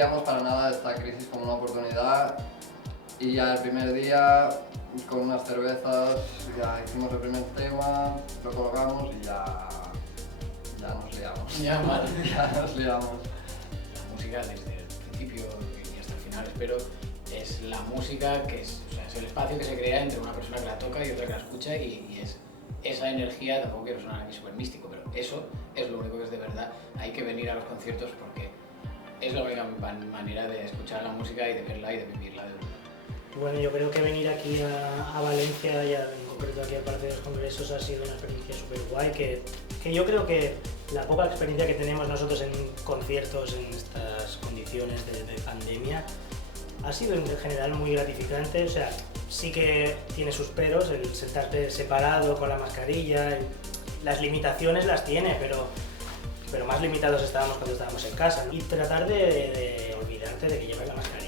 veíamos para nada esta crisis como una oportunidad y ya el primer día con unas cervezas ya hicimos el primer tema, lo colgamos y ya nos liamos. Ya, mal. Ya nos liamos. La música desde el principio y hasta el final, espero, es la música que es, o sea, es el espacio que se crea entre una persona que la toca y otra que la escucha y es esa energía. Tampoco quiero sonar aquí súper místico, pero eso es lo único que es de verdad. Hay que venir a los conciertos porque es la única manera de escuchar la música y de verla y de vivirla de verdad. Bueno, yo creo que venir aquí a Valencia y en concreto aquí al Palacio de los Congresos ha sido una experiencia súper guay, que yo creo que la poca experiencia que tenemos nosotros en conciertos en estas condiciones de pandemia ha sido en general muy gratificante. O sea, sí que tiene sus peros, el sentarte separado con la mascarilla, las limitaciones las tiene, pero más limitados estábamos cuando estábamos en casa, ¿no? Y tratar de olvidarte de que llevas la mascarilla